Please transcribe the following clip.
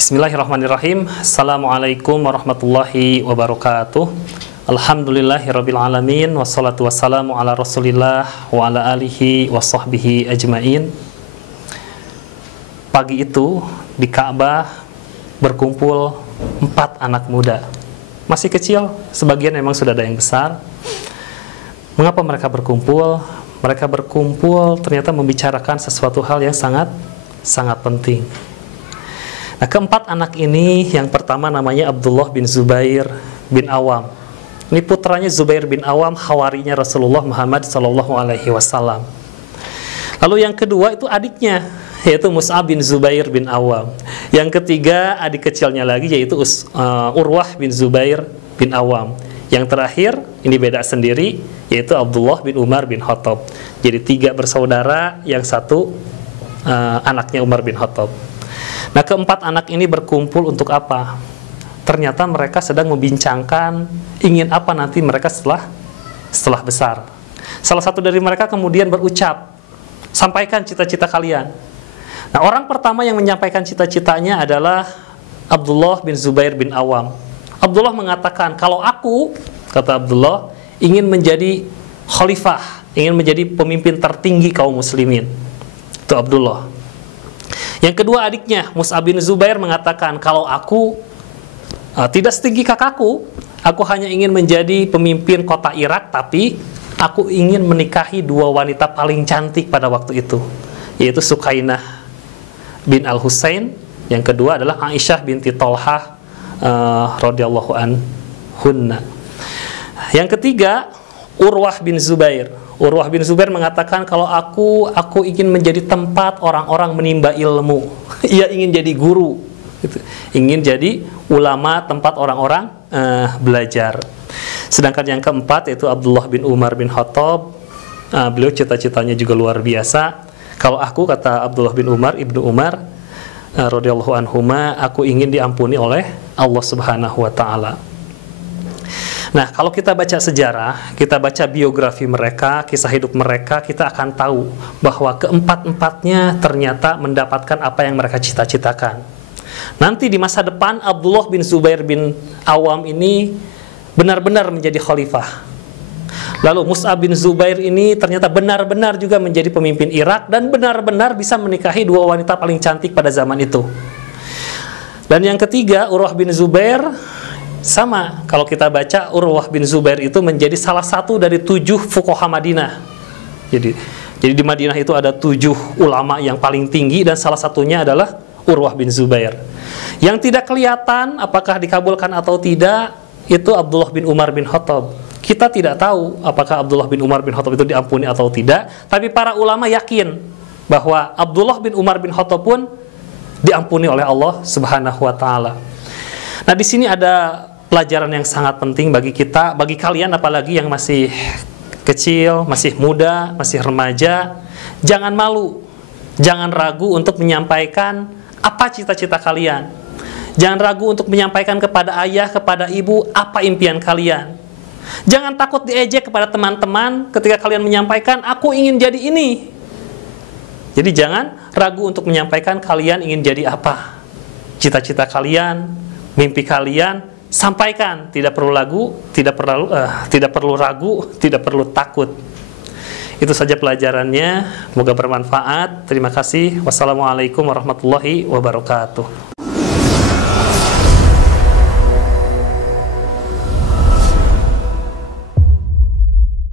Bismillahirrahmanirrahim. Assalamualaikum warahmatullahi wabarakatuh. Alhamdulillahirabbil alamin, wassalatu wassalamu ala Rasulillah wa ala alihi wa sahbihi ajmain. Pagi itu di Ka'bah berkumpul 4 anak muda. Masih kecil, sebagian memang sudah ada yang besar. Mengapa mereka berkumpul? Mereka berkumpul ternyata membicarakan sesuatu hal yang sangat penting. Nah, keempat anak ini, yang pertama namanya Abdullah bin Zubair bin Awam. Ini putranya Zubair bin Awam, hawarinya Rasulullah Muhammad SAW. Lalu yang kedua itu adiknya, yaitu Mus'ab bin Zubair bin Awam. Yang ketiga adik kecilnya lagi, yaitu Urwah bin Zubair bin Awam. Yang terakhir, ini beda sendiri, yaitu Abdullah bin Umar bin Khattab. Jadi 3 bersaudara, yang satu anaknya Umar bin Khattab. Nah, keempat anak ini berkumpul untuk apa? Ternyata mereka sedang membincangkan ingin apa nanti mereka setelah besar. Salah satu dari mereka kemudian berucap, sampaikan cita-cita kalian. Nah, orang pertama yang menyampaikan cita-citanya adalah Abdullah bin Zubair bin Awam. Abdullah mengatakan, kalau aku, kata Abdullah, ingin menjadi khalifah, ingin menjadi pemimpin tertinggi kaum muslimin. Itu Abdullah. Yang kedua adiknya, Mus'ab bin Zubair, mengatakan, kalau aku tidak setinggi kakakku, aku hanya ingin menjadi pemimpin kota Irak, tapi aku ingin menikahi 2 wanita paling cantik pada waktu itu, yaitu Sukainah bin Al-Husain, yang kedua adalah Aisyah binti Tolhah radhiyallahu anhunna. Yang ketiga, Urwah bin Zubair. Urwah bin Zubair mengatakan, kalau aku ingin menjadi tempat orang-orang menimba ilmu. Ia ingin jadi guru, gitu. Ingin jadi ulama, tempat orang-orang belajar. Sedangkan yang keempat yaitu Abdullah bin Umar bin Khattab. Beliau cita-citanya juga luar biasa. Kalau aku, kata Abdullah bin Umar, Ibnu Umar radhiyallahu anhuma, aku ingin diampuni oleh Allah Subhanahu wa taala. Nah, kalau kita baca sejarah, kita baca biografi mereka, kisah hidup mereka, kita akan tahu bahwa keempat-empatnya ternyata mendapatkan apa yang mereka cita-citakan. Nanti di masa depan, Abdullah bin Zubair bin Awam ini benar-benar menjadi khalifah. Lalu Mus'ab bin Zubair ini ternyata benar-benar juga menjadi pemimpin Irak dan benar-benar bisa menikahi 2 wanita paling cantik pada zaman itu. Dan yang ketiga, Urwah bin Zubair, sama, kalau kita baca, Urwah bin Zubair itu menjadi salah satu dari 7 fuqaha Madinah. Jadi di Madinah itu ada 7 ulama yang paling tinggi, dan salah satunya adalah Urwah bin Zubair. Yang tidak kelihatan apakah dikabulkan atau tidak, itu Abdullah bin Umar bin Khattab. Kita tidak tahu apakah Abdullah bin Umar bin Khattab itu diampuni atau tidak, tapi para ulama yakin bahwa Abdullah bin Umar bin Khattab pun diampuni oleh Allah Subhanahu wa taala. Nah, di sini ada pelajaran yang sangat penting bagi kita, bagi kalian apalagi yang masih kecil, masih muda, masih remaja. Jangan malu, jangan ragu untuk menyampaikan apa cita-cita kalian. Jangan ragu untuk menyampaikan kepada ayah, kepada ibu, apa impian kalian. Jangan takut diejek kepada teman-teman ketika kalian menyampaikan, aku ingin jadi ini. Jadi jangan ragu untuk menyampaikan kalian ingin jadi apa. Cita-cita kalian, mimpi kalian, sampaikan. Tidak perlu ragu, tidak perlu takut. Itu saja pelajarannya. Semoga bermanfaat. Terima kasih. Wassalamualaikum warahmatullahi wabarakatuh.